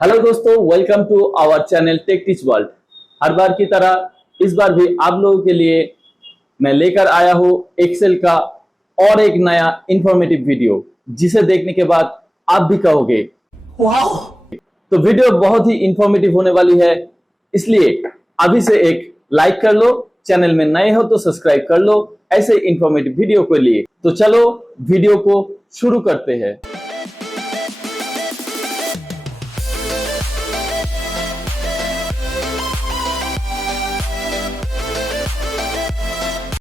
Hello दोस्तों, welcome to our channel tech teach world. हर बार की तरह इस बार भी आप लोगों के लिए मैं लेकर आया हूँ एक्सेल का और एक नया इंफॉर्मेटिव वीडियो, जिसे देखने के बाद आप भी कहोगे वाह। तो वीडियो बहुत ही इंफॉर्मेटिव होने वाली है, इसलिए अभी से एक लाइक कर लो, चैनल में नए हो तो सब्सक्राइब कर लो ऐसे इंफॉर्मेटिव वीडियो के लिए। तो चलो वीडियो को शुरू करते हैं।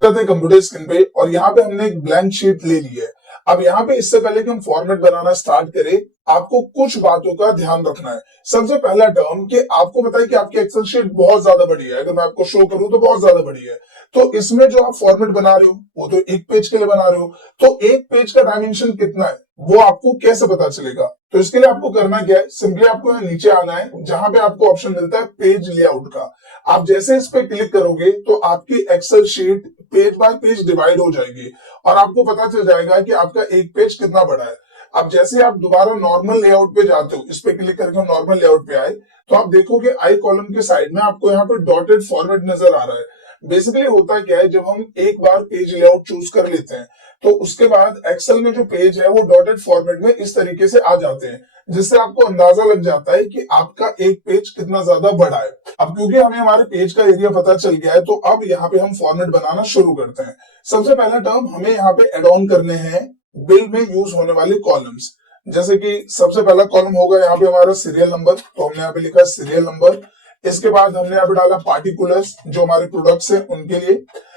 करते हैं कंप्यूटर स्क्रीन पे और यहाँ पे हमने एक ब्लैंक शीट ले ली है। अब यहाँ पे इससे पहले कि हम फॉर्मेट बनाना स्टार्ट करें, आपको कुछ बातों का ध्यान रखना है। सबसे पहला टर्म कि आपको बताइए कि आपकी एक्सेल शीट बहुत ज्यादा बड़ी है। अगर मैं आपको शो करूं तो बहुत ज्यादा बड़ी है, तो इसमें जो आप फॉर्मेट बना रहे हो वो तो एक पेज के लिए बना रहे हो, तो एक पेज का डायमेंशन कितना है वो आपको कैसे पता चलेगा? तो इसके लिए आपको करना क्या है, सिंपली आपको यहाँ नीचे आना है जहां पे आपको ऑप्शन मिलता है पेज लेआउट का। आप जैसे इस पे क्लिक करोगे तो आपकी Excel sheet page by page divide हो जाएगी और आपको पता चल जाएगा कि आपका एक पेज कितना बड़ा है। अब जैसे आप दोबारा नॉर्मल लेआउट पे जाते हो, इस पे क्लिक करके नॉर्मल लेआउट पे आए तो आप देखोगे आई कॉलम के साइड में आपको यहाँ पे डॉटेड फॉर्मेट नजर आ रहा है। बेसिकली होता क्या है, जब हम एक बार पेज लेआउट चूज कर लेते हैं तो उसके बाद एक्सेल में जो पेज है वो डॉटेड फॉर्मेट में इस तरीके से आ जाते हैं, जिससे आपको अंदाजा लग जाता है कि आपका एक पेज कितना ज्यादा बड़ा है। अब क्योंकि हमें हमारे पेज का एरिया पता चल गया है, तो अब यहाँ पे हम फॉर्मेट बनाना शुरू करते हैं। सबसे पहला टर्म हमें यहाँ पे एड ऑन करने हैं बिल में यूज होने वाले कॉलम्स। जैसे कि सबसे पहला कॉलम होगा यहाँ पे हमारा सीरियल नंबर, तो हमने यहाँ पे लिखा सीरियल नंबर। इसके बाद हमने यहाँ पे डाला पार्टिकुलर्स, जो हमारे प्रोडक्ट्स हैं उनके लिए।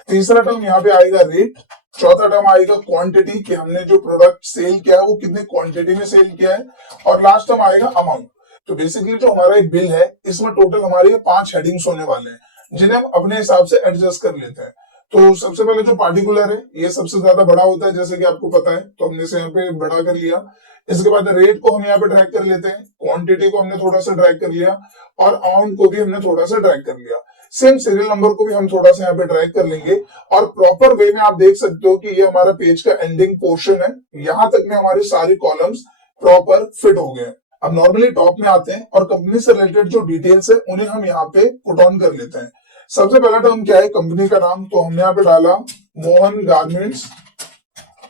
तीसरा टर्म यहाँ पे आएगा रेट। चौथा टर्म आएगा क्वांटिटी, कि हमने जो प्रोडक्ट सेल किया है वो कितने क्वांटिटी में सेल किया है। और लास्ट टर्म आएगा अमाउंट। तो बेसिकली जो हमारा एक बिल है इसमें टोटल हमारे 5 हेडिंग्स होने वाले हैं, जिन्हें हम अपने हिसाब से एडजस्ट कर लेते हैं। तो सबसे पहले जो पार्टिकुलर है ये सबसे ज्यादा बड़ा होता है, जैसे कि आपको पता है, तो हमने इसे यहाँ पे बड़ा कर लिया। इसके बाद रेट को हम यहाँ पे ड्रैग कर लेते हैं, क्वांटिटी को हमने थोड़ा सा ड्रैग कर लिया और अमाउंट को भी हमने थोड़ा सा ड्रैग कर लिया। सेम सीरियल नंबर को भी हम थोड़ा सा यहाँ पे ड्रैग कर लेंगे और प्रॉपर वे में आप देख सकते हो कि ये हमारा पेज का एंडिंग पोर्शन है। यहां तक में हमारे सारे कॉलम्स प्रॉपर फिट हो गए। अब नॉर्मली टॉप में आते हैं और कंपनी से रिलेटेड जो डिटेल्स है उन्हें हम यहाँ पे पुट ऑन कर लेते हैं। सबसे पहला टर्म क्या है, कंपनी का नाम, तो हमने यहाँ पे डाला मोहन गारमेंट्स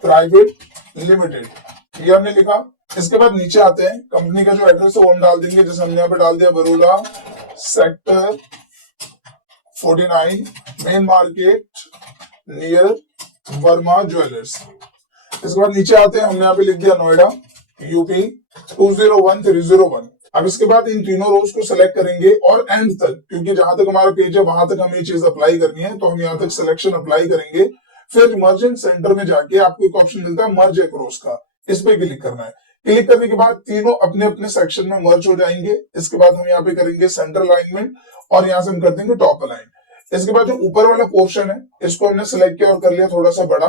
प्राइवेट लिमिटेड, ये हमने लिखा। इसके बाद नीचे आते हैं, कंपनी का जो एड्रेस है वो हम डाल देंगे, जैसे हमने यहाँ पे डाल दिया बरोला sector 49 main market near Verma jewellers. इसके बाद नीचे आते हैं, हमने यहाँ पे लिख दिया नोएडा यूपी 201301। अब इसके बाद इन तीनों रोज को सिलेक्ट करेंगे और एंड तक, क्योंकि जहां तक हमारा पेज है वहां तक हमें ये चीज अप्लाई करनी है, तो हम यहाँ तक सिलेक्शन अप्लाई करेंगे। फिर मर्ज सेंटर में जाके आपको एक ऑप्शन मिलता है मर्ज अक्रॉस का, इस पे क्लिक करना है। क्लिक करने के बाद तीनों अपने अपने सेक्शन में मर्ज हो जाएंगे। इसके बाद हम यहाँ पे करेंगे सेंटर अलाइनमेंट और यहाँ से हम कर देंगे टॉप अलाइन। इसके बाद जो ऊपर वाला पोर्शन है इसको हमने सिलेक्ट किया और कर लिया थोड़ा सा बड़ा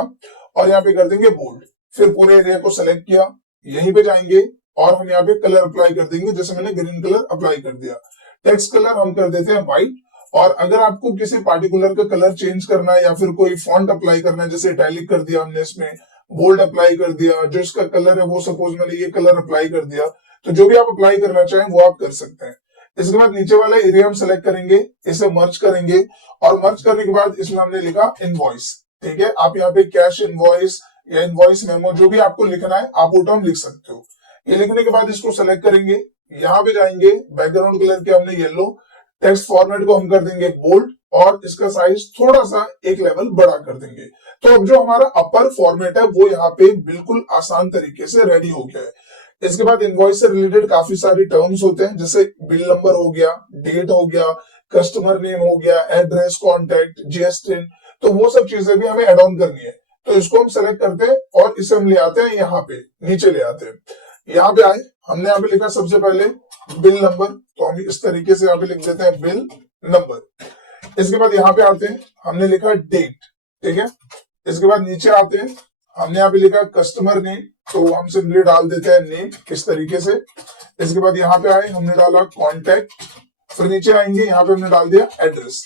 और यहाँ पे कर देंगे बोल्ड। फिर पूरे एरिया को सिलेक्ट किया, यहीं पे जाएंगे और हम यहाँ पे कलर अप्लाई कर देंगे, जैसे मैंने ग्रीन कलर अप्लाई कर दिया। टेक्स्ट कलर हम कर देते हैं व्हाइट। और अगर आपको किसी पार्टिकुलर का कलर चेंज करना है या फिर कोई फॉन्ट अप्लाई करना है, जैसे इटैलिक कर दिया हमने, इसमें बोल्ड अप्लाई कर दिया, जो इसका कलर है वो सपोज मैंने ये कलर अप्लाई कर दिया, तो जो भी आप अप्लाई करना चाहें वो आप कर सकते हैं। इसके बाद नीचे वाला एरिया हम सेलेक्ट करेंगे, इसे मर्ज करेंगे और मर्ज करने के बाद इसमें हमने लिखा इनवॉइस। ठीक है, आप यहाँ पे कैश इनवॉइस या इनवॉइस मेमो जो भी आपको लिखना है आप वो टर्म लिख सकते हो। ये लिखने के बाद इसको सेलेक्ट करेंगे, यहाँ पे जाएंगे, बैकग्राउंड कलर के हमने येलो, टेक्स्ट फॉर्मेट को हम कर देंगे बोल्ड और इसका साइज थोड़ा सा एक लेवल बड़ा कर देंगे। तो अब जो हमारा अपर फॉर्मेट है वो यहाँ पे बिल्कुल आसान तरीके से रेडी हो गया है। इसके बाद इनवॉइस से रिलेटेड काफी सारे टर्म्स होते हैं, जैसे बिल नंबर हो गया, डेट हो गया, कस्टमर नेम हो गया, एड्रेस, कॉन्टैक्ट, जीएसटी, तो वो सब चीजें भी हमें एड ऑन करनी है। तो इसको हम सेलेक्ट करते हैं और इसे हम ले आते हैं यहाँ पे, नीचे ले आते हैं। यहाँ पे आए, हमने यहाँ पे लिखा सबसे पहले बिल नंबर, तो हम इस तरीके से यहाँ पे लिख देते हैं बिल नंबर। इसके बाद यहाँ पे आते हैं, हमने लिखा डेट। ठीक है, इसके बाद नीचे आते हैं, हमने यहाँ पे लिखा कस्टमर नेम, तो हम सिंपली डाल देते हैं नेम इस तरीके से। इसके बाद यहाँ पे आए, हमने डाला कॉन्टैक्ट। फिर नीचे आएंगे, यहाँ पे हमने डाल दिया एड्रेस।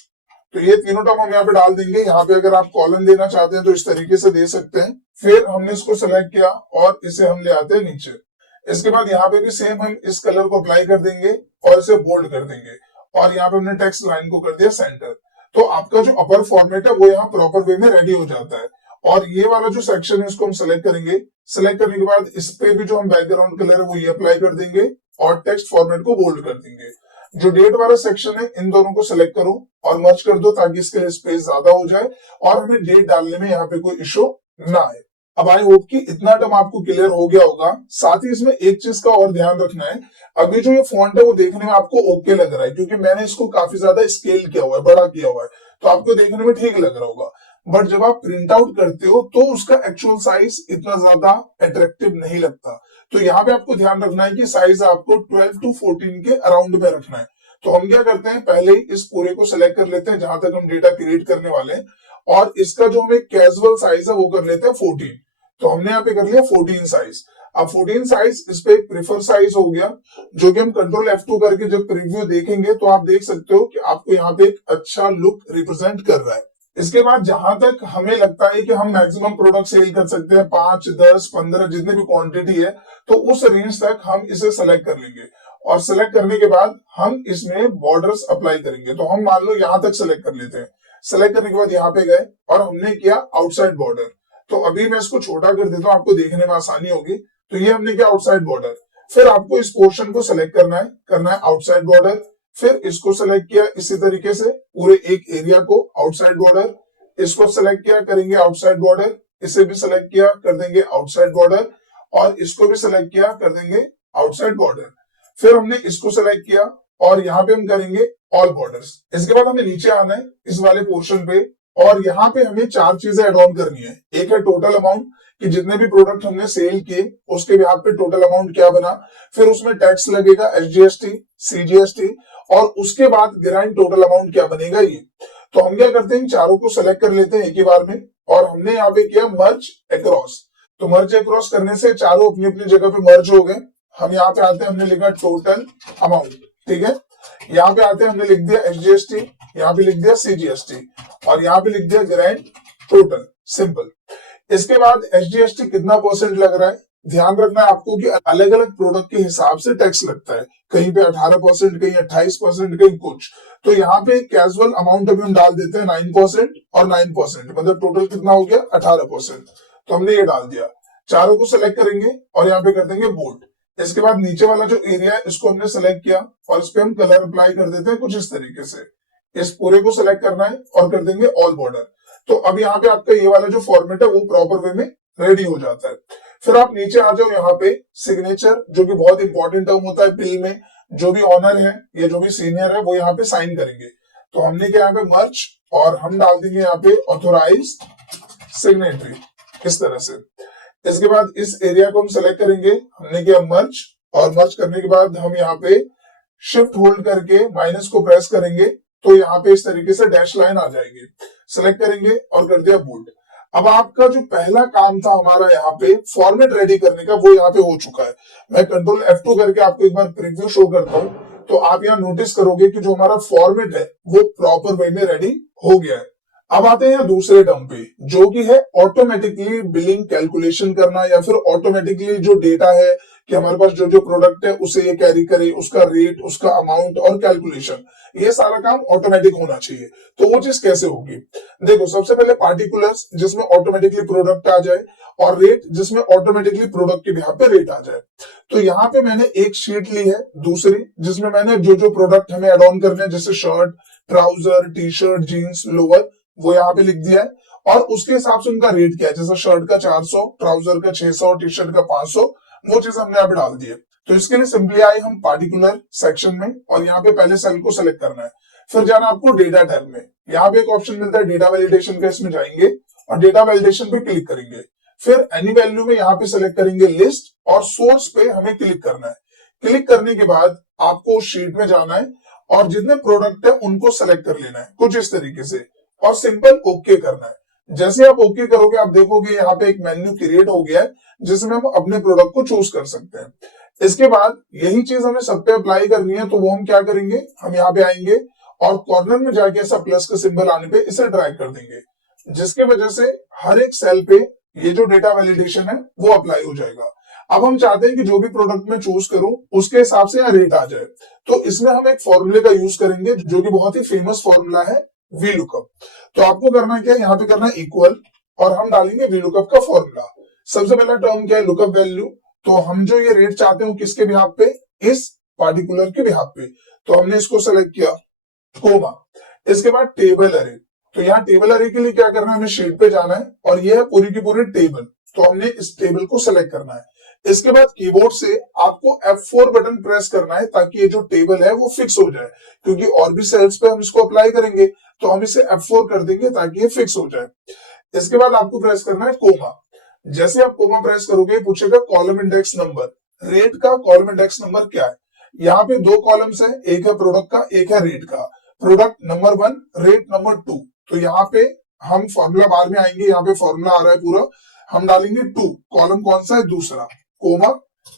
तो ये तीनों टर्म हम यहाँ पे डाल देंगे। यहाँ पे अगर आप कॉलम देना चाहते हैं तो इस तरीके से दे सकते हैं। फिर हमने इसको सेलेक्ट किया और इसे हम ले आते हैं नीचे। इसके बाद यहाँ पे भी सेम हम इस कलर को अप्लाई कर देंगे और इसे बोल्ड कर देंगे और यहाँ पे हमने टेक्स्ट लाइन को कर दिया सेंटर। तो आपका जो अपर फॉर्मेट है वो यहाँ प्रॉपर वे में रेडी हो जाता है। और ये वाला जो सेक्शन है इसको हम सेलेक्ट करेंगे। सेलेक्ट करने के बाद इस पे भी जो हम बैकग्राउंड कलर है वो ये अप्लाई कर देंगे और टेक्स्ट फॉर्मेट को बोल्ड कर देंगे। जो डेट वाला सेक्शन है इन दोनों को सेलेक्ट करो और मर्ज कर दो ताकि इसके लिए स्पेस ज्यादा हो जाए और हमें डेट डालने में यहाँ पे कोई इशू ना आए। अब आई होप कि इतना टर्म आपको क्लियर हो गया होगा। साथ ही इसमें एक चीज का और ध्यान रखना है, अभी जो ये फॉन्ट है वो देखने में आपको ओके लग रहा है क्योंकि मैंने इसको काफी ज्यादा स्केल किया हुआ है, बड़ा किया हुआ है, तो आपको देखने में ठीक लग रहा होगा। बट जब आप प्रिंट आउट करते हो तो उसका एक्चुअल साइज इतना ज्यादा अट्रैक्टिव नहीं लगता। तो यहाँ पे आपको ध्यान रखना है कि साइज आपको 12 to 14 के अराउंड में रखना है। तो हम क्या करते हैं, पहले इस पूरे को सिलेक्ट कर लेते हैं जहां तक हम डेटा क्रिएट करने वाले हैं और इसका जो हमें कैजुअल साइज है वो कर लेते हैं 14। तो हमने यहाँ पे कर लिया 14 साइज। अब 14 साइज इस पे प्रीफर साइज हो गया जो कि हम कंट्रोल F2 करके जब प्रीव्यू देखेंगे तो आप देख सकते हो कि आपको यहाँ पे एक अच्छा लुक रिप्रेजेंट कर रहा है। इसके बाद जहां तक हमें लगता है कि हम मैक्सिमम प्रोडक्ट सेल कर सकते हैं 5, 10, 15 जितने भी क्वांटिटी है, तो उस रेंज तक हम इसे सेलेक्ट कर लेंगे और सेलेक्ट करने के बाद हम इसमें बॉर्डर्स अप्लाई करेंगे। तो हम मान लो यहां तक सेलेक्ट कर लेते हैं। सेलेक्ट करने के बाद यहाँ पे गए और हमने किया आउटसाइड बॉर्डर। तो अभी मैं इसको छोटा कर देता हूँ, आपको देखने में आसानी होगी। तो ये हमने किया आउटसाइड बॉर्डर। फिर आपको इस पोर्शन को सेलेक्ट करना है आउटसाइड बॉर्डर। फिर इसको सेलेक्ट किया इसी तरीके से पूरे एक एरिया को आउटसाइड बॉर्डर। इसको सेलेक्ट किया, करेंगे आउटसाइड बॉर्डर। इसे भी सेलेक्ट किया, कर देंगे आउटसाइड बॉर्डर और इसको भी सेलेक्ट किया, कर देंगे आउटसाइड बॉर्डर। फिर हमने इसको सेलेक्ट किया और यहाँ पे हम करेंगे ऑल बॉर्डर्स। इसके बाद हमें नीचे आना है इस वाले पोर्शन पे और यहाँ पे हमें 4 चीजें एड ऑन करनी है। एक है टोटल अमाउंट कि जितने भी प्रोडक्ट हमने सेल किए उसके यहाँ पे टोटल अमाउंट क्या बना। फिर उसमें टैक्स लगेगा SGST, CGST और उसके बाद ग्रैंड टोटल अमाउंट क्या बनेगा ये। तो हम क्या करते हैं, चारों को सेलेक्ट कर लेते हैं एक ही बार में और हमने यहाँ पे किया मर्ज अक्रॉस। तो मर्ज अक्रॉस करने से चारों अपनी अपनी जगह पे मर्ज हो गए। हम यहाँ पे आते हैं, हमने लिखा टोटल अमाउंट, ठीक है। यहाँ पे आते हैं, हमने लिख दिया SGST, यहाँ पे लिख दिया CGST और यहाँ पे लिख दिया ग्रैंड टोटल, सिंपल। इसके बाद SGST कितना परसेंट लग रहा है, ध्यान रखना है आपको कि अलग अलग प्रोडक्ट के हिसाब से टैक्स लगता है। कहीं पे 18%, कहीं 28%, कहीं कुछ। तो यहाँ पे कैजुअल अमाउंट अभी हम डाल देते हैं 9% और 9%, मतलब टोटल कितना हो गया 18%। तो हमने ये डाल दिया। चारों को सेलेक्ट करेंगे और यहाँ पे कर देंगे बोल्ड। इसके बाद नीचे वाला जो एरिया है इसको हमने सेलेक्ट किया और इस पे हम कलर अप्लाई कर देते हैं कुछ इस तरीके से। इस पूरे को सेलेक्ट करना है और कर देंगे ऑल बॉर्डर। तो अब यहाँ पे आपका ये वाला जो फॉर्मेट है वो प्रॉपर वे में रेडी हो जाता है। फिर आप नीचे आ जाओ, यहाँ पे सिग्नेचर जो कि बहुत इंपॉर्टेंट टर्म होता है बिल में, जो भी ऑनर है या जो भी सीनियर है वो यहाँ पे साइन करेंगे। तो हमने क्या यहाँ पे मर्ज और हम डाल देंगे यहाँ पे ऑथोराइज सिग्नेटरी, इस तरह से। इसके बाद इस एरिया को हम सेलेक्ट करेंगे, हमने किया मर्ज और मर्ज करने के बाद हम यहाँ पे शिफ्ट होल्ड करके माइनस को प्रेस करेंगे तो यहाँ पे इस तरीके से डैश लाइन आ जाएगी। सेलेक्ट करेंगे और कर दिया बोल्ड। अब आपका जो पहला काम था हमारा यहाँ पे फॉर्मेट रेडी करने का वो यहाँ पे हो चुका है। मैं कंट्रोल F2 करके आपको एक बार प्रीव्यू शो करता हूँ तो आप यहाँ नोटिस करोगे कि जो हमारा फॉर्मेट है वो प्रॉपर वे में रेडी हो गया है। अब आते हैं दूसरे टर्म पे जो कि है ऑटोमेटिकली बिलिंग कैलकुलेशन करना या फिर ऑटोमेटिकली जो डेटा है कि हमारे पास जो जो प्रोडक्ट है उसे ये कैरी करे, उसका रेट, उसका अमाउंट और कैलकुलेशन, ये सारा काम ऑटोमेटिक होना चाहिए। तो वो चीज कैसे होगी, देखो सबसे पहले पार्टिकुलर्स जिसमें ऑटोमेटिकली प्रोडक्ट आ जाए और रेट जिसमें ऑटोमेटिकली प्रोडक्ट के बिहाफ पे रेट आ जाए। तो यहाँ पे मैंने एक शीट ली है दूसरी जिसमें मैंने जो जो प्रोडक्ट हमें एड ऑन करने हैं जैसे shirt, trouser, T shirt, jeans, lower वो यहाँ पे लिख दिया है और उसके हिसाब से उनका रेट क्या है, जैसे शर्ट का 400, ट्राउजर का 600, टी शर्ट का 500, वो चीज हमने यहाँ पे डाल दी है। तो इसके लिए सिंपली आए हम पार्टिकुलर सेक्शन में और यहाँ पे पहले सेल को सेलेक्ट करना है। फिर जाना आपको डेटा टैब में, यहाँ पे एक ऑप्शन मिलता है डेटा वैलिडेशन का, इसमें जाएंगे और डेटा वैलिडेशन पे क्लिक करेंगे। फिर एनी वैल्यू में यहाँ पे सेलेक्ट करेंगे लिस्ट और सोर्स पे हमें क्लिक करना है। क्लिक करने के बाद आपको शीट में जाना है और जितने प्रोडक्ट है उनको सेलेक्ट कर लेना है कुछ इस तरीके से और सिंपल ओके करना है। जैसे आप ओके करोगे आप देखोगे यहाँ पे एक मेन्यू क्रिएट हो गया है जिसमें हम अपने प्रोडक्ट को चूज कर सकते हैं। इसके बाद यही चीज हमें सब पे अप्लाई करनी है तो वो हम क्या करेंगे, हम यहाँ पे आएंगे और कॉर्नर में जाके ऐसा प्लस का सिंबल आने पे इसे ड्रैग कर देंगे जिसके वजह से हर एक सेल पे ये जो डेटा वैलिडेशन है वो अप्लाई हो जाएगा। अब हम चाहते हैं कि जो भी प्रोडक्ट मैं चूज करूं उसके हिसाब से यहाँ रेट आ जाए, तो इसमें हम एक फॉर्मूले का यूज करेंगे जो कि बहुत ही फेमस फॉर्मूला है वी लुकअप। तो आपको करना क्या है, यहाँ पे करना है इक्वल और हम डालेंगे वी लुकअप का फॉर्मूला। सबसे पहला टर्म क्या है, लुकअप वैल्यू। तो हम जो ये रेट चाहते हैं किसके बिहाफ पे, इस पार्टिकुलर के बिहाफ पे, तो हमने इसको सेलेक्ट किया, कोमा। इसके बाद टेबल अरे, तो यहाँ टेबल अरे के लिए क्या करना है, हमें शीट पे जाना है और ये है पूरी की पूरी टेबल, तो हमने इस टेबल को सेलेक्ट करना है। इसके बाद कीबोर्ड से आपको F4 बटन प्रेस करना है ताकि ये जो टेबल है वो फिक्स हो जाए, क्योंकि और भी सेल्स पे हम इसको अप्लाई करेंगे, तो हम इसे F4 कर देंगे ताकि ये फिक्स हो जाए। इसके बाद आपको प्रेस करना है कोमा। जैसे आप कोमा प्रेस करोगे पूछेगा कॉलम इंडेक्स नंबर, रेट का कॉलम इंडेक्स नंबर क्या है। यहाँ पे दो कॉलम्स है, एक है प्रोडक्ट का, एक है रेट का। Product number 1, rate number 2। तो यहाँ पे हम फॉर्मूला बाद में आएंगे, यहाँ पे फॉर्मूला आ रहा है पूरा, हम डालेंगे 2, कॉलम कौन सा है, दूसरा, कोमा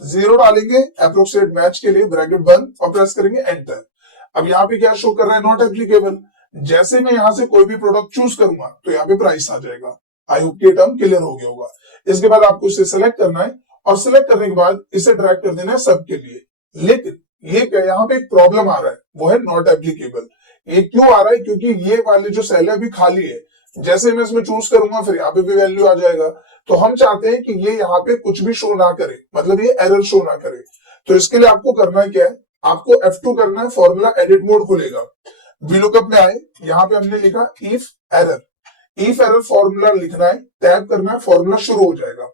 0 डालेंगे अप्रोक्सीमेट मैच के लिए, ब्रैकेट बंद और प्रेस करेंगे एंटर। अब यहाँ पे क्या शो कर रहा है, नॉट एप्लीकेबल। जैसे मैं यहाँ से कोई भी प्रोडक्ट चूज करूंगा तो यहाँ पे प्राइस आ जाएगा। आई होप ये टर्म क्लियर हो गया होगा। इसके बाद आपको इसे सेलेक्ट करना है और सिलेक्ट करने के बाद इसे ड्रैग कर देना है सबके लिए। लेकिन ये क्या, यहाँ पे एक प्रॉब्लम आ रहा है, वो है नॉट एप्लीकेबल। ये क्यों आ रहा है, क्योंकि ये वाले जो सेल है अभी खाली है। जैसे मैं इसमें चूज करूंगा फिर यहाँ पे भी वैल्यू आ जाएगा, तो हम चाहते हैं कि ये यहाँ पे कुछ भी शो ना करे, मतलब ये एरर शो ना करे। तो इसके लिए आपको करना है क्या है, आपको F2 करना है, फॉर्मूला एडिट मोड खुलेगा, वीलुकअप में आए, यहाँ पे हमने लिखा if error, if error formula लिखना है, टैप करना है, फॉर्मूला शुरू हो जाएगा।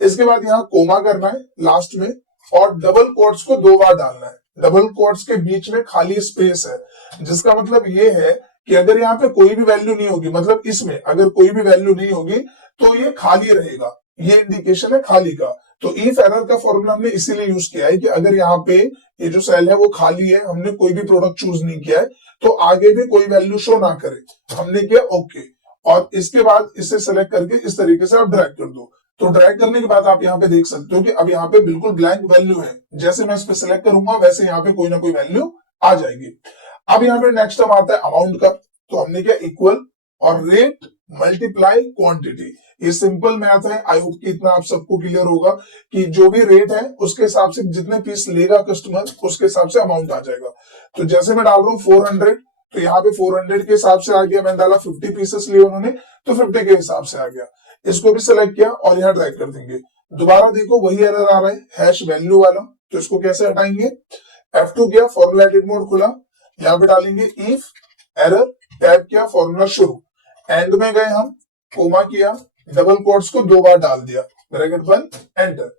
इसके बाद यहाँ कोमा करना है लास्ट में और डबल कोट्स को 2 बार डालना है। डबल कोट्स के बीच में खाली स्पेस है, जिसका मतलब ये है कि अगर यहाँ पे कोई भी वैल्यू नहीं होगी, मतलब इसमें अगर कोई भी वैल्यू नहीं होगी तो ये खाली रहेगा, ये इंडिकेशन है खाली का। तो इफ एरर का फॉर्मूला हमने इसीलिए यूज किया है कि अगर यहाँ पे ये जो सेल है वो खाली है, हमने कोई भी प्रोडक्ट चूज नहीं किया है, तो आगे भी कोई वैल्यू शो ना करे, हमने किया ओके। और इसके बाद इसे सेलेक्ट करके इस तरीके से आप ड्रैग कर दो। तो ड्रैग करने के बाद आप यहाँ पे देख सकते हो कि अब यहाँ पे बिल्कुल ब्लैंक वैल्यू है, जैसे मैं इस पे सिलेक्ट करूंगा वैसे यहाँ पे कोई ना कोई वैल्यू आ जाएगी। अब यहाँ पे नेक्स्ट टर्म आता है अमाउंट का, तो हमने क्या इक्वल और रेट मल्टीप्लाई क्वांटिटी। ये सिंपल मैथ है, आई होप कि इतना आप सबको क्लियर होगा कि जो भी रेट है उसके हिसाब से जितने पीस लेगा कस्टमर उसके हिसाब से अमाउंट आ जाएगा। तो जैसे मैं डाल रहा हूँ 400, तो यहाँ पे 400 के हिसाब से आ गया, मैंने डाला 50 पीसेस लिए उन्होंने तो 50 के हिसाब से आ गया। इसको भी सिलेक्ट किया और यहाँ ड्रैग कर देंगे। दोबारा देखो वही एरर आ रहा है, हैश वैल्यू वाला, तो इसको कैसे हटाएंगे, F2 किया, फॉर्मूला एडिट मोड खुला, यहाँ पे डालेंगे इफ एरर, टैप किया, फॉर्मूला शुरू, एंड में गए हम, कोमा किया, डबल कोट्स को 2 बार डाल दिया, ब्रैकेट बंद एंटर,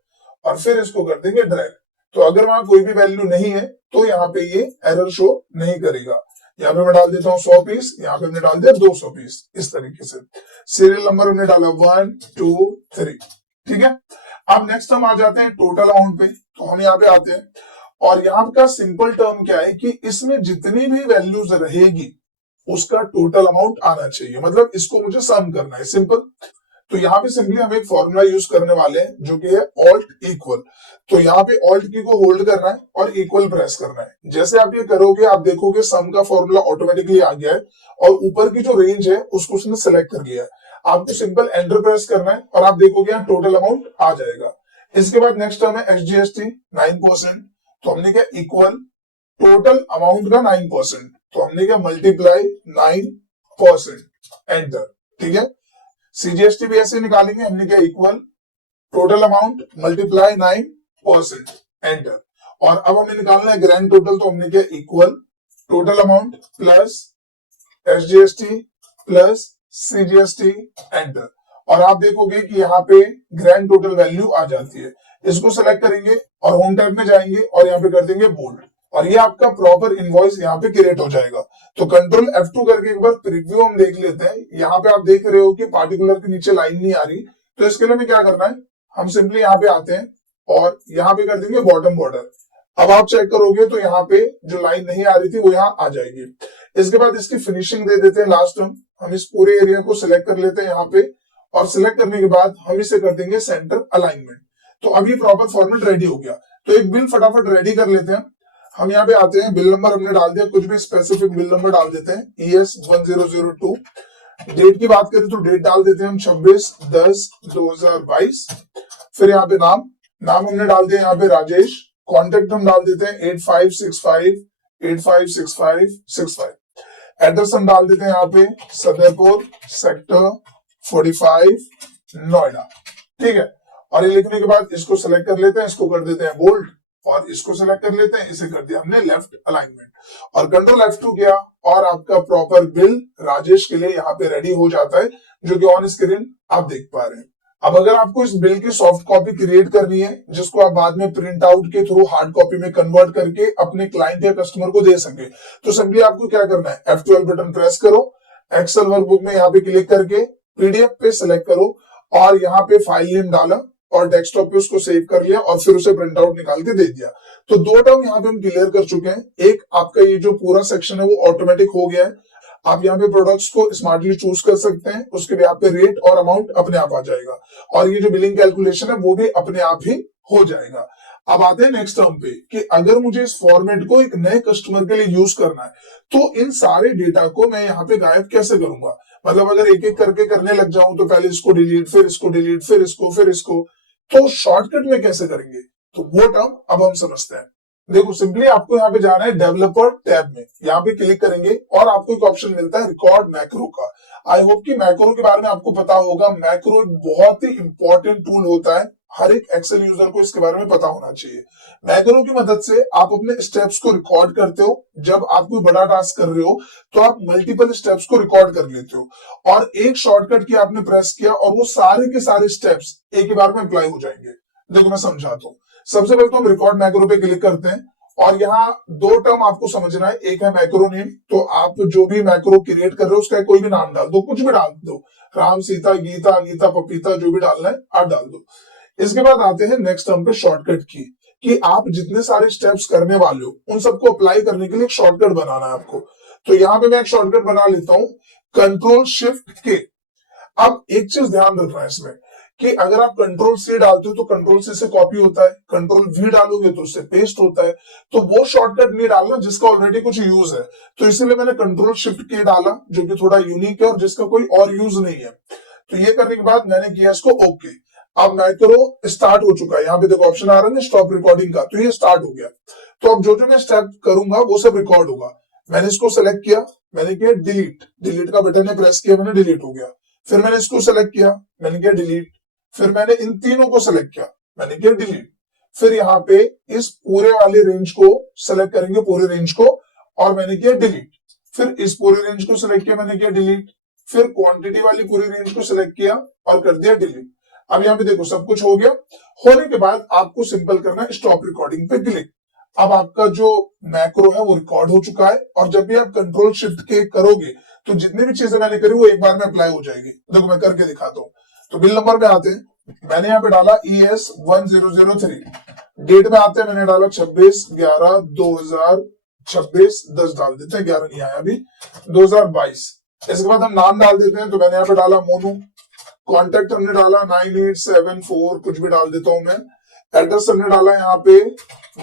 और फिर इसको कर देंगे ड्रैग। तो अगर वहां कोई भी वैल्यू नहीं है तो यहाँ पे ये एरर शो नहीं करेगा। यहाँ पे मैं डाल देता हूँ 100 पीस, यहाँ पे हमने डाल दिया 200 पीस, इस तरीके से। सीरियल नंबर हमने डाला 1 2 3, ठीक है। अब नेक्स्ट हम आ जाते हैं टोटल अमाउंट पे, तो हम यहाँ पे आते हैं और यहाँ का सिंपल टर्म क्या है कि इसमें जितनी भी वैल्यूज रहेगी उसका टोटल अमाउंट आना चाहिए, मतलब इसको मुझे सम करना है, सिंपल। तो यहाँ पे सिंपली हम एक फॉर्मूला यूज करने वाले हैं जो कि है ऑल्ट इक्वल। तो यहाँ पे ऑल्ट की को होल्ड करना है और इक्वल प्रेस करना है। जैसे आप ये करोगे आप देखोगे सम का फॉर्मूला ऑटोमेटिकली आ गया है और ऊपर की जो रेंज है उसको उसने सेलेक्ट कर लिया है। आपको सिंपल एंटर प्रेस करना है और आप देखोगे यहाँ टोटल अमाउंट आ जाएगा। इसके बाद नेक्स्ट टर्म है SGST 9%, तो हमने क्या इक्वल टोटल अमाउंट का 9%, तो हमने क्या मल्टीप्लाई 9%, एंटर, ठीक है। CGST भी ऐसे निकालेंगे, हमने क्या equal total amount multiply 9%, enter. और अब हमें निकालना है ग्रैंड टोटल, तो हमने क्या equal total amount plus SGST plus CGST, enter. और आप देखोगे कि यहाँ पे ग्रैंड टोटल वैल्यू आ जाती है। इसको सेलेक्ट करेंगे और होम टैब में जाएंगे और यहाँ पे कर देंगे बोल्ड, और ये आपका प्रॉपर इनवॉइस यहाँ पे क्रिएट हो जाएगा। तो कंट्रोल F2 करके एक बार प्रीव्यू हम देख लेते हैं। यहाँ पे आप देख रहे हो कि पार्टिकुलर के नीचे लाइन नहीं आ रही, तो इसके लिए हमें क्या करना है, हम सिंपली यहाँ पे आते हैं और यहाँ पे कर देंगे बॉटम बॉर्डर। अब आप चेक करोगे तो यहाँ पे जो लाइन नहीं आ रही थी वो यहाँ आ जाएगी। इसके बाद इसकी फिनिशिंग दे देते हैं लास्ट हम इस पूरे एरिया को सिलेक्ट कर लेते हैं यहाँ पे, और सिलेक्ट करने के बाद हम इसे कर देंगे सेंटर अलाइनमेंट। तो अभी प्रॉपर फॉर्मेट रेडी हो गया। तो एक बिल फटाफट रेडी कर लेते हैं। हम यहाँ पे आते हैं, बिल नंबर हमने डाल दिया, कुछ भी स्पेसिफिक बिल नंबर डाल देते हैं, ES 1002। डेट की बात करें तो डेट डाल देते हैं हम 26/10/2022। फिर यहाँ पे नाम नाम हमने डाल दिया यहाँ पे राजेश, कॉन्टेक्ट हम डाल देते हैं 8565 एड्रेस हम डाल देते हैं यहाँ पे सदरपुर सेक्टर 45 नोएडा, ठीक है। और ये लिखने के बाद इसको सेलेक्ट कर लेते हैं, इसको कर देते हैं बोल्ड, और इसको सेलेक्ट कर लेते हैं, इसे कर दिया हमने लेफ्ट अलाइनमेंट, और कंट्रोल F2 किया, और आपका प्रॉपर बिल राजेश के लिए यहाँ पे रेडी हो जाता है, जो कि ऑन स्क्रीन आप देख पा रहे हैं। अब अगर आपको इस बिल की सॉफ्ट कॉपी क्रिएट करनी है, जिसको आप बाद में प्रिंट आउट के थ्रू हार्ड कॉपी में कन्वर्ट करके अपने क्लाइंट या कस्टमर को दे सके, तो सिंपली आपको क्या करना है, F12 बटन प्रेस करो, एक्सेल वर्कबुक में यहाँ पे क्लिक करके पीडीएफ पे सिलेक्ट करो, और यहाँ पे फाइल नेम डाला और डेस्कटॉप पे उसको सेव कर लिया, और फिर उसे प्रिंट आउट निकाल के दे दिया। तो दो टर्म यहाँ पे हम क्लियर कर चुके हैं। एक, आपका ये जो पूरा सेक्शन है वो ऑटोमेटिक हो गया है, आप यहाँ पे प्रोडक्ट्स को स्मार्टली चूज कर सकते हैं, उसके भी आप पे रेट और अमाउंट अपने आप आ जाएगा, और ये जो बिलिंग कैलकुलेशन है वो भी अपने आप ही हो जाएगा। अब आते हैं नेक्स्ट टर्म पे कि अगर मुझे इस फॉर्मेट को एक नए कस्टमर के लिए यूज करना है, तो इन सारे डेटा को मैं यहाँ पे गायब कैसे करूंगा। मतलब अगर एक एक करके करने लग जाऊं तो पहले इसको डिलीट, फिर इसको डिलीट, फिर इसको, तो शॉर्टकट में कैसे करेंगे, तो वो टर्म अब हम समझते हैं। देखो सिंपली आपको यहाँ पे जाना है डेवलपर टैब में, यहाँ पे क्लिक करेंगे और आपको एक ऑप्शन मिलता है रिकॉर्ड मैक्रो का। आई होप कि मैक्रो के बारे में आपको पता होगा। मैक्रो एक बहुत ही इंपॉर्टेंट टूल होता है, हर एक एक्सेल यूजर को इसके बारे में पता होना चाहिए। मैक्रो की मदद से आप अपने स्टेप्स को रिकॉर्ड करते हो। जब आप कोई बड़ा टास्क कर रहे हो तो आप मल्टीपल स्टेप्स को रिकॉर्ड कर लेते हो, और एक शॉर्टकट की आपने प्रेस किया और वो सारे के सारे स्टेप्स एक ही बार में अप्लाई हो जाएंगे। देखो मैं समझाता हूँ। सबसे पहले तो हम रिकॉर्ड मैक्रो पे क्लिक करते हैं, और यहाँ दो टर्म आपको समझना है। एक है मैक्रो नेम, तो आप जो भी मैक्रो क्रिएट कर रहे हो उसका कोई भी नाम डाल दो, कुछ भी डाल दो, राम, सीता, गीता, अनीता, पपीता, जो भी डालना है आप डाल दो। इसके बाद आते हैं नेक्स्ट टर्म पे शॉर्टकट की, कि आप जितने सारे स्टेप्स करने वाले हो उन सबको अप्लाई करने के लिए एक शॉर्टकट बनाना है आपको। तो यहाँ पे मैं एक शॉर्टकट बना लेता हूँ, कंट्रोल शिफ्ट के। अब एक चीज ध्यान रखना है इसमें कि अगर आप कंट्रोल सी डालते हो तो कंट्रोल सी से कॉपी होता है, कंट्रोल वी डालोगे तो उससे पेस्ट होता है। तो वो शॉर्टकट नहीं डालना जिसका ऑलरेडी कुछ यूज है, तो इसीलिए मैंने कंट्रोल शिफ्ट के डाला, जो कि थोड़ा यूनिक है और जिसका कोई और यूज नहीं है। तो ये करने के बाद मैंने किया इसको ओके। अब मैक्रो स्टार्ट हो चुका है, यहाँ पे देखो ऑप्शन आ रहा है ना स्टॉप रिकॉर्डिंग का, तो ये स्टार्ट हो गया। तो अब जो जो मैं स्टेप करूंगा वो सब रिकॉर्ड होगा। मैंने इसको सेलेक्ट किया, मैंने किया डिलीट, डिलीट का बटन है प्रेस किया मैंने, डिलीट हो गया। फिर मैंने इसको सेलेक्ट किया, मैंने किया डिलीट। फिर मैंने इन तीनों को सेलेक्ट किया, मैंने किया डिलीट। फिर यहाँ पे इस पूरे वाले रेंज को सेलेक्ट करेंगे, पूरे रेंज को, और मैंने किया डिलीट। फिर इस पूरे रेंज को सेलेक्ट किया, मैंने किया डिलीट। फिर क्वांटिटी वाली पूरी रेंज को सिलेक्ट किया और कर दिया डिलीट। अब यहाँ पे देखो सब कुछ हो गया। होने के बाद आपको सिंपल करना है स्टॉप रिकॉर्डिंग पे क्लिक। अब आपका जो मैक्रो है वो रिकॉर्ड हो चुका है, और जब भी आप कंट्रोल शिफ्ट के करोगे तो जितनी भी चीजें मैंने करी वो एक बार में अप्लाई हो जाएगी। देखो मैं करके दिखाता हूँ। तो बिल नंबर में आते हैं, मैंने यहाँ पे डाला ES1003। डेट में आते हैं, मैंने डाला 26/11/2026, 10 डाल देते हैं, 11 नहीं आया अभी, 2022। इसके बाद हम नाम डाल देते हैं, तो मैंने यहाँ पे डाला मोनू। कॉन्टेक्ट हमने डाला 9874, कुछ भी डाल देता हूं मैं। एड्रेस हमने डाला यहाँ पे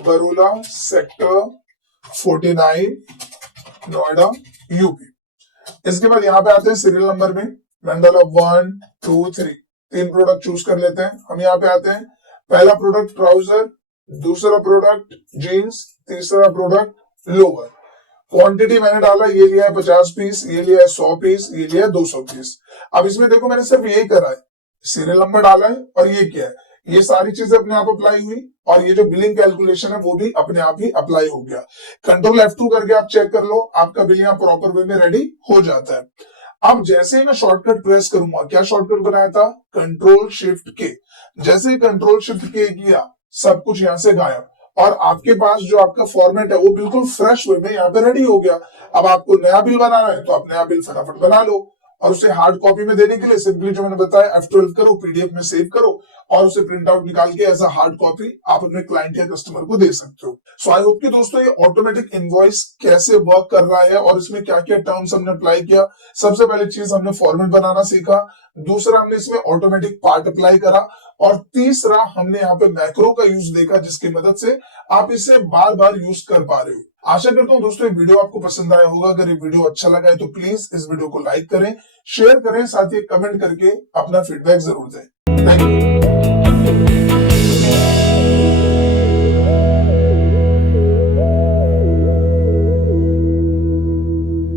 बरोला सेक्टर 49 नोएडा यूपी। इसके बाद यहाँ पे आते हैं सीरियल नंबर में, मैंने डाला 1 2 3, 3 प्रोडक्ट चूज कर लेते हैं। हम यहाँ पे आते हैं, पहला प्रोडक्ट ट्राउजर, दूसरा प्रोडक्ट जीन्स, तीसरा प्रोडक्ट लोअर। क्वांटिटी मैंने डाला, ये लिया है 50 पीस, ये लिया है 100 पीस, ये लिया है 200 पीस। अब इसमें देखो मैंने सिर्फ यही करा है, सीरियल नंबर डाला है और ये किया है, ये सारी चीजें अपने आप अप्लाई हुई, और ये जो बिलिंग कैलकुलेशन है वो भी अपने आप ही अप्लाई हो गया। कंट्रोल F2 करके आप चेक कर लो, आपका बिल यहाँ प्रॉपर वे में रेडी हो जाता है। अब जैसे ही मैं शॉर्टकट प्रेस करूंगा, क्या शॉर्टकट बनाया था, कंट्रोल शिफ्ट के। जैसे ही कंट्रोल शिफ्ट के किया, सब कुछ यहाँ से गायब, और आपके पास जो आपका फॉर्मेट है वो बिल्कुल फ्रेश वे में यहाँ पे रेडी हो गया। अब आपको नया बिल बनाना है तो आप नया बिल फटाफट बना लो, और उसे हार्ड कॉपी में देने के लिए सिंपली जो मैंने बताया F12 करो, पीडीएफ में सेव करो, और उसे प्रिंट आउट निकाल के एज अ हार्ड कॉपी आप अपने क्लाइंट या कस्टमर को दे सकते हो। सो आई होप कि दोस्तों ये ऑटोमेटिक इनवॉइस कैसे वर्क कर रहा है और इसमें क्या क्या टर्म्स हमने अप्लाई किया। सबसे पहले चीज हमने फॉर्मेट बनाना सीखा, दूसरा हमने इसमें ऑटोमेटिक पार्ट अप्लाई करा, और तीसरा हमने यहाँ पे मैक्रो का यूज देखा, जिसकी मदद से आप इसे बार बार यूज कर पा रहे हो। आशा करता हूँ दोस्तों ये वीडियो आपको पसंद आया होगा। अगर ये वीडियो अच्छा लगा है तो प्लीज इस वीडियो को लाइक करें, शेयर करें, साथ ही कमेंट करके अपना फीडबैक जरूर दें। Thank you.